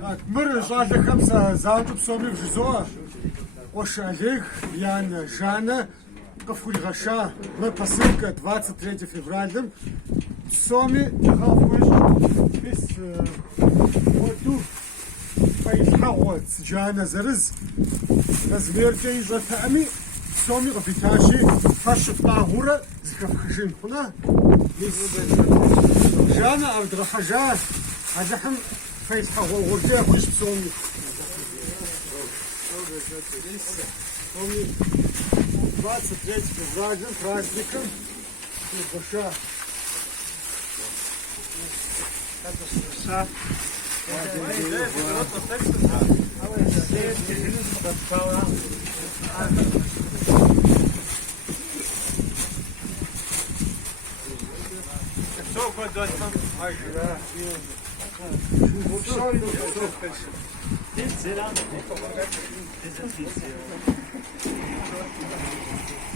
Так, мы шалыхам зауту псоми вжизо. Ош Олег, Яна, Жанна, Кафульгаша. Мы посылка 23 февраля. Псоми без воду поехал с Жанна зарыз. Размерка из отами. Псоми обиташи. Хаша пагура. Зкафхажин хуна. Жанна Абдрахажа. Адахам поехал гордя хуш псоми. Помню, 23 февраля, праздником, душа.